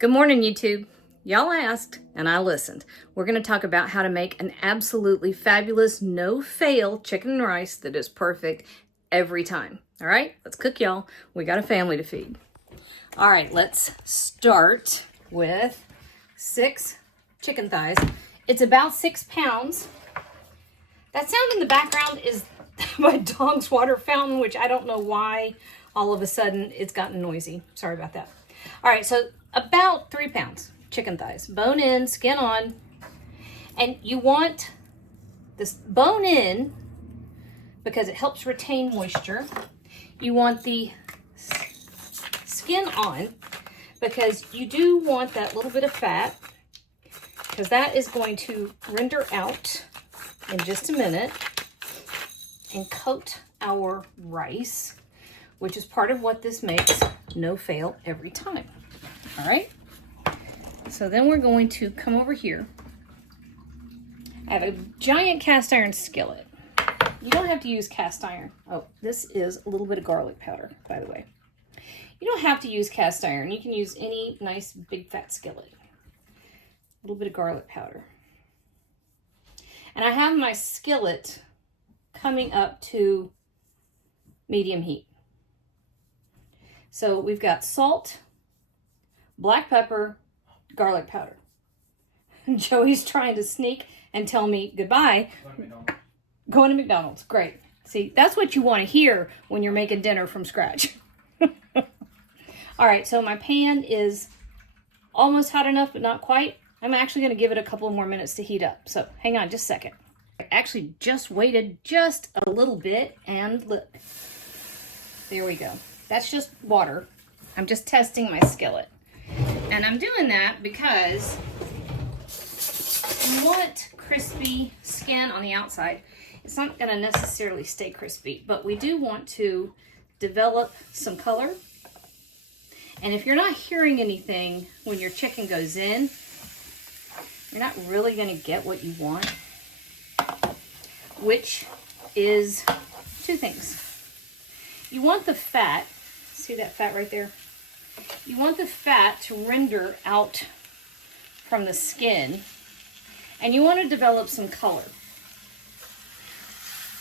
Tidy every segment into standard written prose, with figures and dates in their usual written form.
Good morning, YouTube. Y'all asked and I listened. We're going to talk about how to make an absolutely fabulous, no-fail chicken and rice that is perfect every time. All right, let's cook, y'all. We got a family to feed. All right, let's start with 6 chicken thighs. It's about 6 pounds. That sound in the background is my dog's water fountain, which I don't know why all of a sudden it's gotten noisy. Sorry about that. All right, so about 3 pounds chicken thighs, bone in, skin on. And you want this bone in because it helps retain moisture. You want the skin on because you do want that little bit of fat, because that is going to render out in just a minute and coat our rice, which is part of what this makes no fail every time. All right, so then we're going to come over here. I have a giant cast iron skillet. You don't have to use cast iron. Oh, this is a little bit of garlic powder, by the way. You don't have to use cast iron. You can use any nice big fat skillet. A little bit of garlic powder. And I have my skillet coming up to medium heat. So we've got salt, black pepper, garlic powder. Joey's trying to sneak and tell me goodbye. Going to McDonald's. Great. See, that's what you want to hear when you're making dinner from scratch. All right, so my pan is almost hot enough, but not quite. I'm actually going to give it a couple more minutes to heat up. So hang on just a second. I actually just waited just a little bit, and look. There we go. That's just water. I'm just testing my skillet. And I'm doing that because you want crispy skin on the outside. It's not going to necessarily stay crispy, but we do want to develop some color. And if you're not hearing anything when your chicken goes in, you're not really going to get what you want, which is 2 things. You want the fat, see that fat right there? You want the fat to render out from the skin, and you want to develop some color,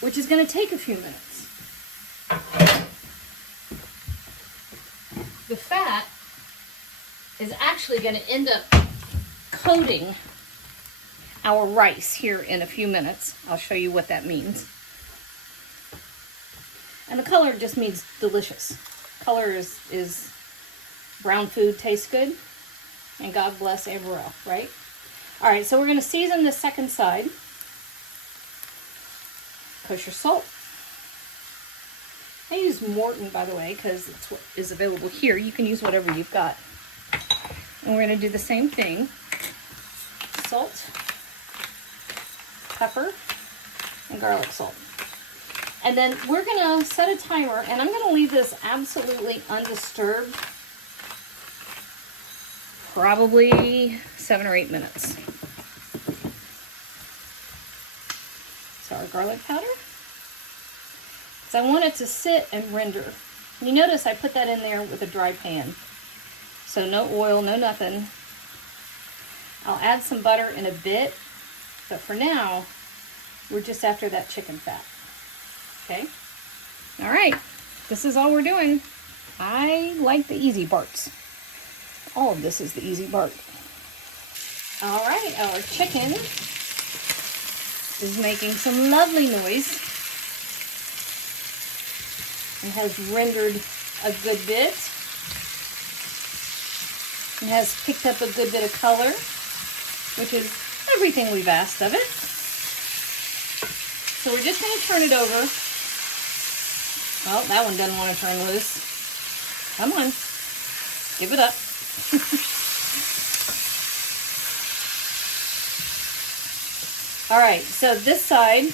which is going to take a few minutes. The fat is actually going to end up coating our rice here in a few minutes. I'll show you what that means. And the color just means delicious. Color is brown food tastes good, and God bless Averill, right? All right, so we're going to season the second side. Kosher salt. I use Morton, by the way, because it's what is available here. You can use whatever you've got. And we're going to do the same thing. Salt, pepper, and garlic salt. And then we're going to set a timer, and I'm going to leave this absolutely undisturbed, probably 7 or 8 minutes. So our garlic powder. So I want it to sit and render. You notice I put that in there with a dry pan. So no oil, no nothing. I'll add some butter in a bit, but for now, we're just after that chicken fat. Okay? All right. This is all we're doing. I like the easy parts. All of this is the easy part. All right, our chicken is making some lovely noise. It has rendered a good bit. It has picked up a good bit of color, which is everything we've asked of it. So we're just going to turn it over. Well, that one doesn't want to turn loose. Come on. Give it up. All right, so this side,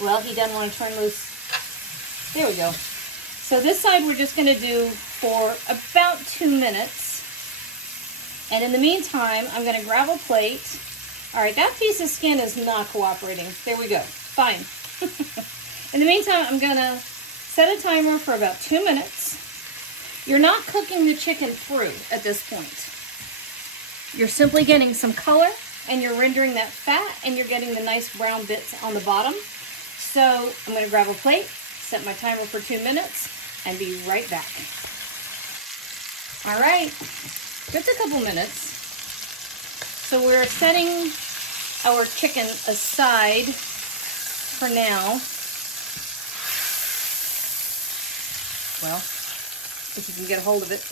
well, he doesn't want to turn loose. There we go. So this side we're just going to do for about 2 minutes. And in the meantime, I'm going to grab a plate. All right, that piece of skin is not cooperating. There we go. Fine. In the meantime, I'm going to set a timer for about 2 minutes. You're not cooking the chicken through at this point. You're simply getting some color, and you're rendering that fat, and you're getting the nice brown bits on the bottom. So I'm going to grab a plate, set my timer for 2 minutes, and be right back. All right, just a couple minutes. So we're setting our chicken aside for now. Well, if you can get a hold of it.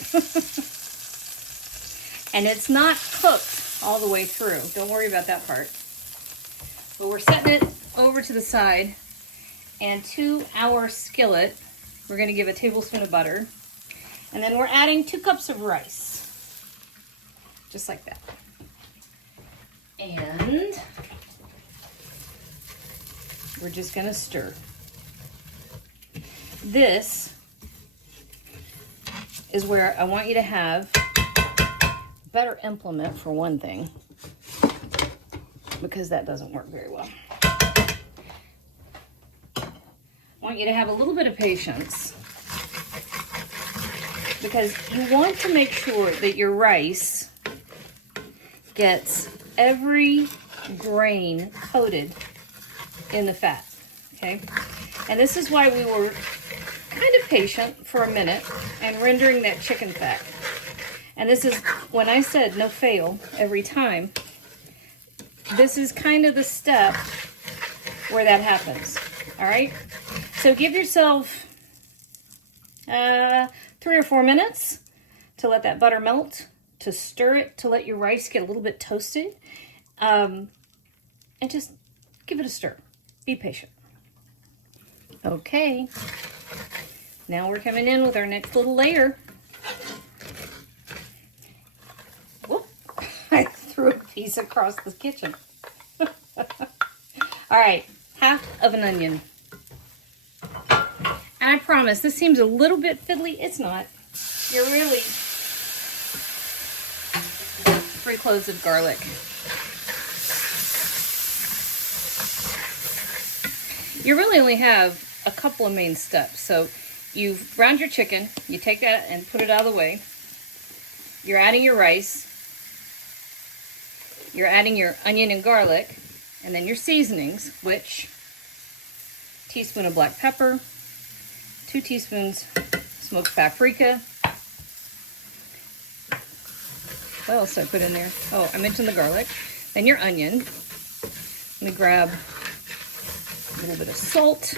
And it's not cooked all the way through. Don't worry about that part. But we're setting it over to the side. And to our skillet, we're going to give a tablespoon of butter. And then we're adding 2 cups of rice. Just like that. And we're just going to stir. This is where I want you to have a better implement for one thing, because that doesn't work very well. I want you to have a little bit of patience, because you want to make sure that your rice gets every grain coated in the fat, okay? And this is why we were kind of patient for a minute and rendering that chicken fat. And this is when I said no fail every time. This is kind of the step where that happens. All right. So give yourself 3 or 4 minutes to let that butter melt, to stir it, to let your rice get a little bit toasted, and just give it a stir. Be patient. Okay. Now we're coming in with our next little layer. Whoop, I threw a piece across the kitchen. All right, half of an onion. And I promise, this seems a little bit fiddly. It's not. You're really 3 cloves of garlic. You really only have a couple of main steps. So you browned your chicken, you take that and put it out of the way. You're adding your rice. You're adding your onion and garlic, and then your seasonings, which teaspoon of black pepper, 2 teaspoons smoked paprika. What else did I put in there? Oh, I mentioned the garlic. Then your onion. Let me grab a little bit of salt.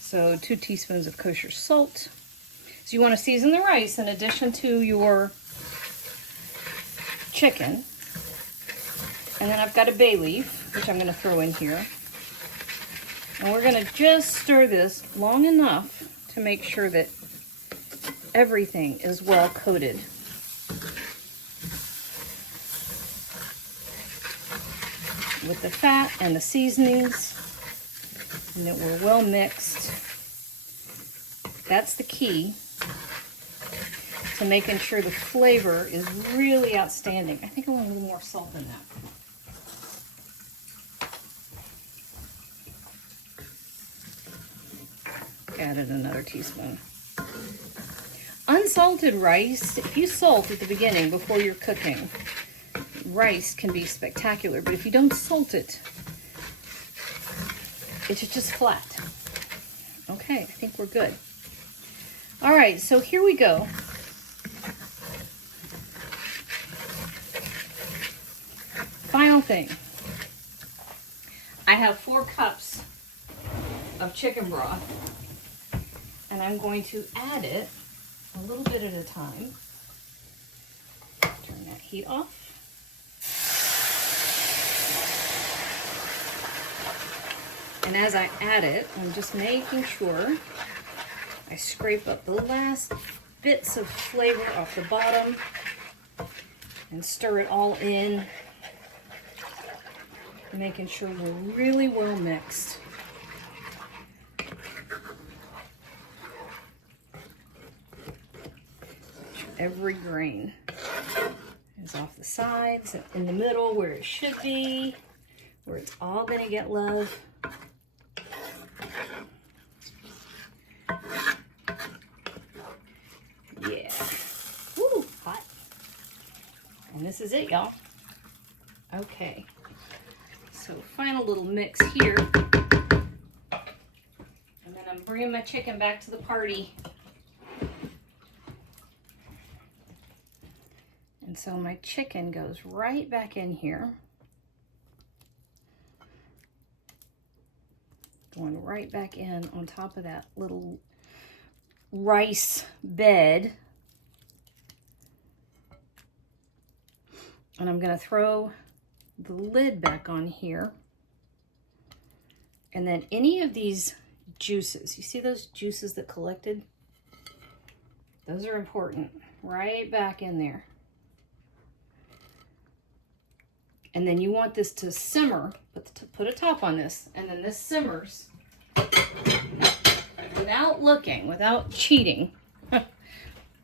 So 2 teaspoons of kosher salt. So you want to season the rice in addition to your chicken. And then I've got a bay leaf, which I'm going to throw in here. And we're going to just stir this long enough to make sure that everything is well coated. With the fat and the seasonings, and that we're well mixed. That's the key to making sure the flavor is really outstanding. I think I want a little more salt than that. Added another teaspoon. Unsalted rice, if you salt at the beginning before you're cooking, rice can be spectacular, but if you don't salt it, it's just flat. Okay, I think we're good. All right, so here we go. Final thing. I have 4 cups of chicken broth, and I'm going to add it a little bit at a time. Turn that heat off. And as I add it, I'm just making sure I scrape up the last bits of flavor off the bottom and stir it all in, making sure we're really well mixed. Every grain is off the sides, in the middle where it should be, where it's all going to get love. this is it, y'all. Okay. So final little mix here. And then I'm bringing my chicken back to the party. And so my chicken goes right back in here. Going right back in on top of that little rice bed. And I'm going to throw the lid back on here. And then any of these juices, you see those juices that collected? Those are important. Right back in there. And then you want this to simmer, put a top on this, and then this simmers without looking, without cheating,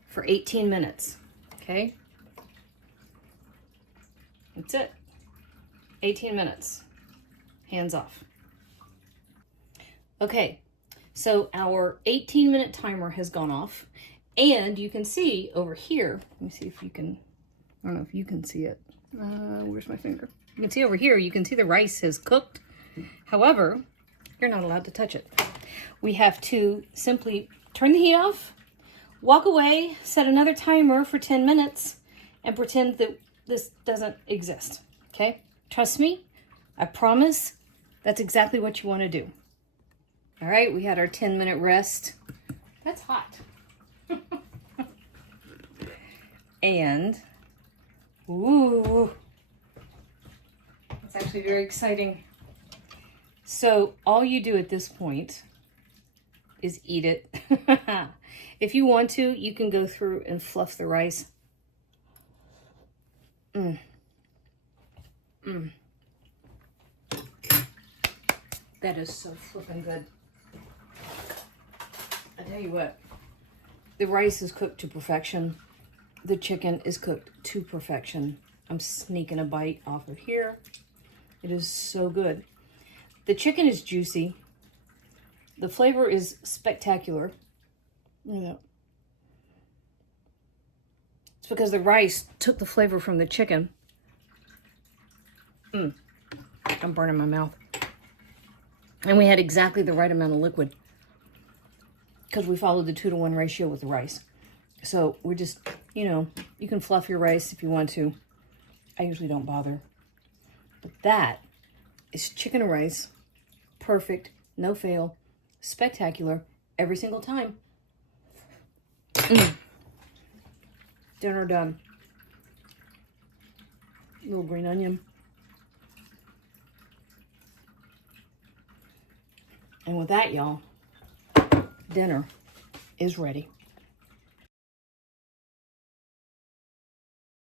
for 18 minutes, okay? That's it. 18 minutes. Hands off. Okay, so our 18-minute timer has gone off, and you can see over here, let me see if you can, I don't know if you can see it. Where's my finger? You can see over here, you can see the rice has cooked. However, you're not allowed to touch it. We have to simply turn the heat off, walk away, set another timer for 10 minutes, and pretend that this doesn't exist, okay? Trust me, I promise that's exactly what you want to do. All right, we had our 10-minute rest. That's hot. And, ooh, it's actually very exciting. So all you do at this point is eat it. If you want to, you can go through and fluff the rice. That is so flippin' good. I tell you what, the rice is cooked to perfection. The chicken is cooked to perfection. I'm sneaking a bite off of here. It is so good. The chicken is juicy. The flavor is spectacular. Yeah. It's because the rice took the flavor from the chicken. I'm burning my mouth. And we had exactly the right amount of liquid because we followed the 2-to-1 ratio with the rice. So we're just, you know, you can fluff your rice if you want to. I usually don't bother. But that is chicken and rice. Perfect, no fail, spectacular, every single time. Dinner done. Little green onion. And with that, y'all, dinner is ready.